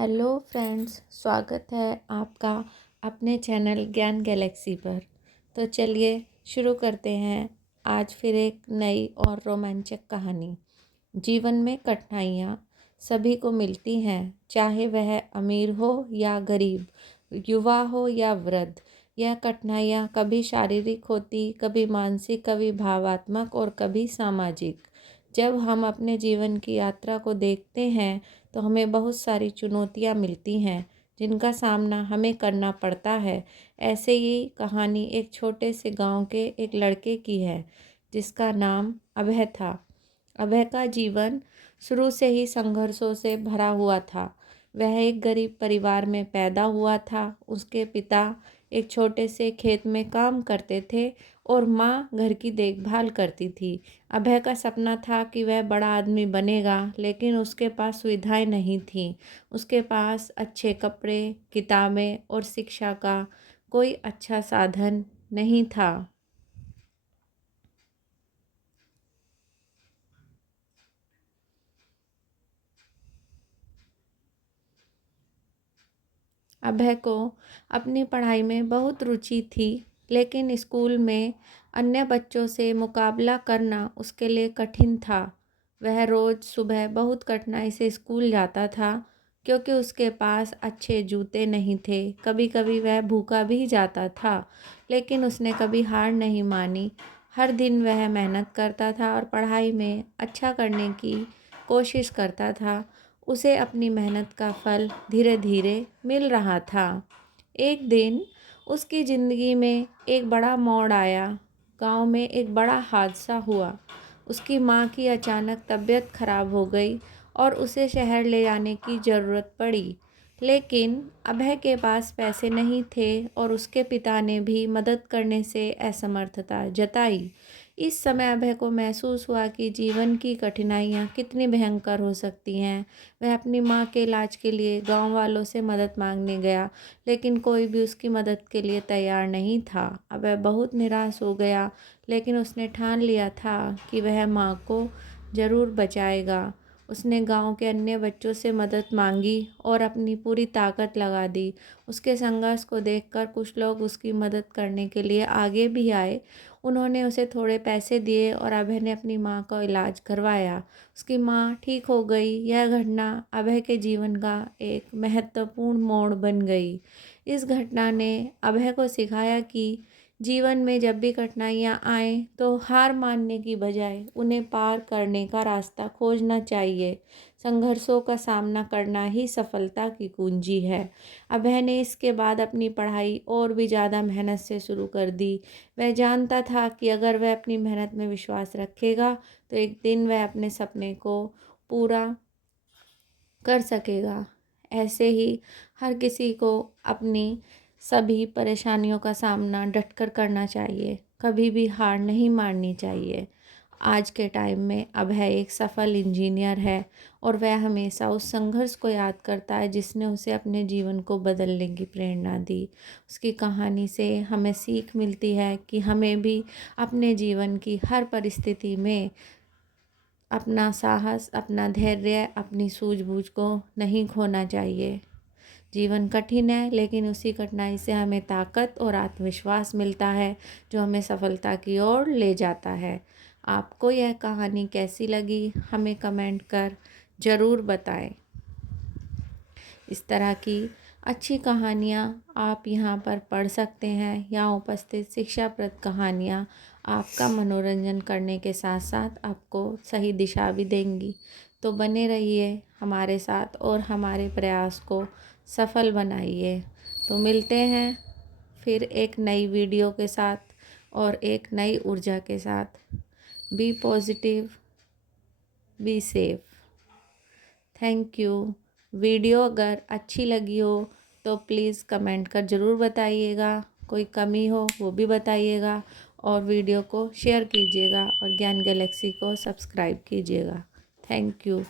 Hello friends, स्वागत है आपका अपने चैनल ज्ञान गैलेक्सी पर। तो चलिए शुरू करते हैं आज फिर एक नई और रोमांचक कहानी। जीवन में कठिनाइयाँ सभी को मिलती हैं, चाहे वह अमीर हो या गरीब, युवा हो या वृद्ध। यह कठिनाइयाँ कभी शारीरिक होती, कभी मानसिक, कभी भावात्मक और कभी सामाजिक। जब हम अपने जीवन की यात्रा को देखते हैं तो हमें बहुत सारी चुनौतियाँ मिलती हैं जिनका सामना हमें करना पड़ता है। ऐसे ही कहानी एक छोटे से गांव के एक लड़के की है जिसका नाम अभय था। अभय का जीवन शुरू से ही संघर्षों से भरा हुआ था। वह एक गरीब परिवार में पैदा हुआ था। उसके पिता एक छोटे से खेत में काम करते थे और माँ घर की देखभाल करती थी। अभय का सपना था कि वह बड़ा आदमी बनेगा, लेकिन उसके पास सुविधाएं नहीं थीं। उसके पास अच्छे कपड़े, किताबें और शिक्षा का कोई अच्छा साधन नहीं था। अभय को अपनी पढ़ाई में बहुत रुचि थी, लेकिन स्कूल में अन्य बच्चों से मुकाबला करना उसके लिए कठिन था। वह रोज़ सुबह बहुत कठिनाई से स्कूल जाता था क्योंकि उसके पास अच्छे जूते नहीं थे। कभी कभी वह भूखा भी जाता था, लेकिन उसने कभी हार नहीं मानी। हर दिन वह मेहनत करता था और पढ़ाई में अच्छा करने की कोशिश करता था। उसे अपनी मेहनत का फल धीरे धीरे मिल रहा था। एक दिन उसकी ज़िंदगी में एक बड़ा मोड़ आया। गांव में एक बड़ा हादसा हुआ। उसकी माँ की अचानक तबीयत खराब हो गई और उसे शहर ले जाने की ज़रूरत पड़ी। लेकिन अभय के पास पैसे नहीं थे और उसके पिता ने भी मदद करने से असमर्थता जताई। इस समय अभय को महसूस हुआ कि जीवन की कठिनाइयाँ कितनी भयंकर हो सकती हैं। वह अपनी माँ के इलाज के लिए गांव वालों से मदद मांगने गया, लेकिन कोई भी उसकी मदद के लिए तैयार नहीं था। अभय बहुत निराश हो गया, लेकिन उसने ठान लिया था कि वह माँ को ज़रूर बचाएगा। उसने गांव के अन्य बच्चों से मदद मांगी और अपनी पूरी ताकत लगा दी। उसके संघर्ष को देखकर कुछ लोग उसकी मदद करने के लिए आगे भी आए। उन्होंने उसे थोड़े पैसे दिए और अभय ने अपनी माँ का इलाज करवाया। उसकी माँ ठीक हो गई। यह घटना अभय के जीवन का एक महत्वपूर्ण मोड़ बन गई। इस घटना ने अभय को सिखाया कि जीवन में जब भी कठिनाइयाँ आएँ तो हार मानने की बजाय उन्हें पार करने का रास्ता खोजना चाहिए। संघर्षों का सामना करना ही सफलता की कुंजी है। अभय ने इसके बाद अपनी पढ़ाई और भी ज़्यादा मेहनत से शुरू कर दी। वह जानता था कि अगर वह अपनी मेहनत में विश्वास रखेगा तो एक दिन वह अपने सपने को पूरा कर सकेगा। ऐसे ही हर किसी को अपनी सभी परेशानियों का सामना डटकर करना चाहिए, कभी भी हार नहीं माननी चाहिए। आज के टाइम में अभय एक सफल इंजीनियर है और वह हमेशा उस संघर्ष को याद करता है जिसने उसे अपने जीवन को बदलने की प्रेरणा दी। उसकी कहानी से हमें सीख मिलती है कि हमें भी अपने जीवन की हर परिस्थिति में अपना साहस, अपना धैर्य, अपनी सूझबूझ को नहीं खोना चाहिए। जीवन कठिन है, लेकिन उसी कठिनाई से हमें ताकत और आत्मविश्वास मिलता है जो हमें सफलता की ओर ले जाता है। आपको यह कहानी कैसी लगी, हमें कमेंट कर ज़रूर बताएं। इस तरह की अच्छी कहानियाँ आप यहाँ पर पढ़ सकते हैं। यहाँ उपस्थित शिक्षाप्रद कहानियाँ आपका मनोरंजन करने के साथ साथ आपको सही दिशा भी देंगी। तो बने रहिए हमारे साथ और हमारे प्रयास को सफल बनाइए। तो मिलते हैं फिर एक नई वीडियो के साथ और एक नई ऊर्जा के साथ। Be positive, be safe. Thank you. Video अगर अच्छी लगी हो तो प्लीज़ कमेंट कर ज़रूर बताइएगा। कोई कमी हो वो भी बताइएगा और वीडियो को शेयर कीजिएगा और ज्ञान गैलेक्सी को सब्सक्राइब कीजिएगा। Thank you.